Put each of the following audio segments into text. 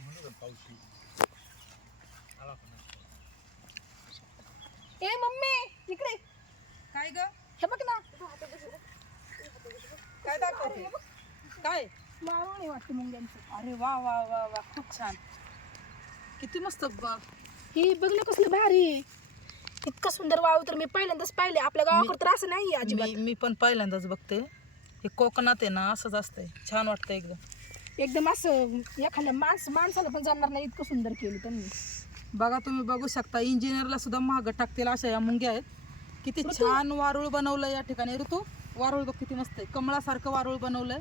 म्हणू आला पण ए मम्मी इकडे. काय ग? हे बघ ना. काय दाखवते? काय? वाळवणे वाटते मुंग्यांचं अरे वा वा वा वा खूप छान. किती मस्त ब- ही बघ ना कसलं भारी. आहे. इतकं सुंदर वाळू तर मी पहिल्यांदाच पाहिले. आपल्या गावाकडे तर असं नाही अजिबात. मी मी पण पहिल्यांदाच बघते. हे कोकणात आहे ना असंच असतंय. छान वाटतं एकदम. एकदम असं एखाद्या माणस माणसाला पण जमणार नाही इतकं सुंदर केलं त्यांनी. बघा तुम्ही बघू शकता इंजिनियरला सुद्धा महाग टाकतील अशा या मुंग्या आहेत. किती छान वारुळ बनवलं या ठिकाणी. ऋतू? वारुळ बघ किती मस्त आहे. कमळासारखं वारुळ बनवलंय.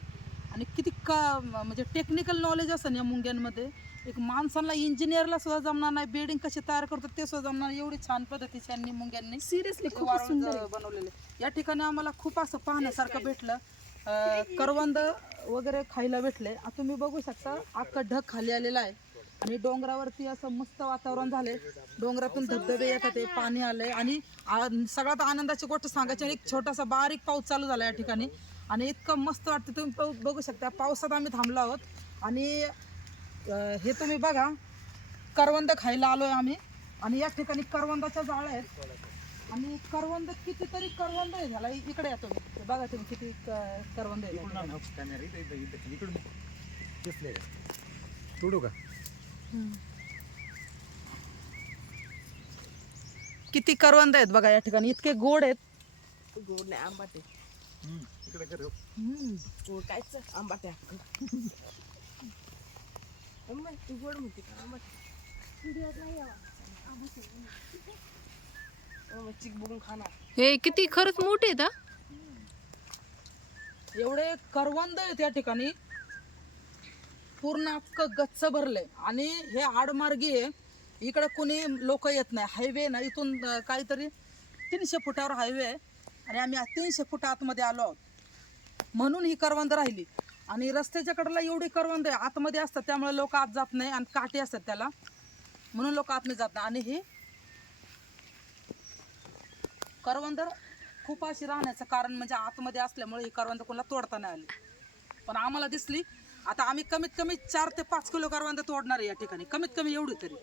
आणि किती का म्हणजे टेक्निकल नॉलेज असं या मुंग्यांमध्ये. एक माणसाला इंजिनियरला सुद्धा जमणार नाही. बिल्डिंग कशी तयार करतात ते सुद्धा जमणार. एवढी छान पद्धतीची यांनी मुंग्यांनी सिरियसली खूप सुंदर. बनवलेले या ठिकाणी आम्हाला खूप असं पाहण्यासारखं भेटलं. करवंद वगैरे खायला भेटले. तुम्ही बघू शकता अख्खा ढग खाली आलेला आहे. आणि डोंगरावरती असं मस्त वातावरण झाले डोंगरातून धबधबे येतात ते पाणी आले आणि आ- सगळ्यात आनंदाची गोष्ट सांगायची आणि एक छोटासा बारीक पाऊस चालू झाला या ठिकाणी. आणि इतकं मस्त वाटतं तुम्ही पाऊ- बघू शकता पावसात आम्ही थांबलो आहोत. आणि हे तुम्ही बघा करवंद खायला आलोय आम्ही. आणि या ठिकाणी करवंदाच्या जाळ्या आहेत. आणि करवंद कितीतरी करवंद आहे झाला. इकडे येतो मी. बघा तुम्ही किती क- करवंद आहे इकडून दिसले का? तोडू का? किती करवंद आहेत बघा या ठिकाणी. इतके गोड आहेत. गोड नाही आंबाटे. हम्म, इकडे कर गोड कायच आंबाट्या तू गोड म्हणते का? आंबाटे. चिक बघून खाणार. हे किती खरंच मोठे आहेत हा? एवढे करवंद आहेत या ठिकाणी. पूर्ण अख्खं गच्च भरलंय. आणि हे आडमार्गी आहे. इकडे कोणी लोक येत नाही. हायवे ना इथून अं, काहीतरी तीनशे फुटावर हायवे आहे. आणि आम्ही तीनशे फूट आतमध्ये आलो आहोत. म्हणून ही करवंद राहिली. आणि रस्त्याच्या कडेला एवढी करवंद आहे. आतमध्ये असतात त्यामुळे लोक आत जात नाही आणि काटे असतात त्याला. म्हणून लोक आतमध्ये जात नाही. आणि ही करवंदर खूप अशी राहण्याचं कारण म्हणजे आतमध्ये असल्यामुळे ही करवंद कोणाला तोडता नाही आली. पण आम्हाला दिसली आता आम्ही कमीत कमी चार ते पाच किलो करवंद तोडणार आहे या ठिकाणी कमीत कमी एवढी तरी.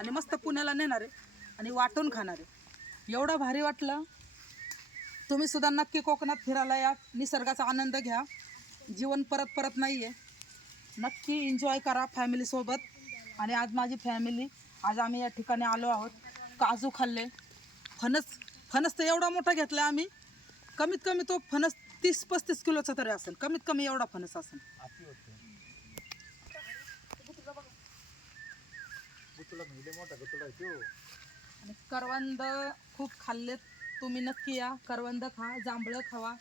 आणि मस्त पुण्याला नेणार आहे आणि वाटून खाणार आहे. एवढं भारी वाटलं. तुम्ही सुद्धा नक्की कोकणात फिरायला या निसर्गाचा आनंद घ्या. जीवन परत परत नाही आहे नक्की एन्जॉय करा फॅमिलीसोबत आणि आज माझी फॅमिली आज आम्ही या ठिकाणी आलो आहोत. काजू खाल्ले. फणस फणस तर एवढा मोठा घेतला आम्ही. कमीत कमी तो फणस तीस पस्तीस किलोचा तरी असेल. कमीत कमी एवढा फणस असेल. आणि करवंद खूप खाल्लेत. तुम्ही नक्की या. करवंद खा जांभळं खावा.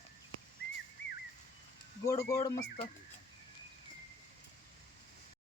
गोड गोड मस्त.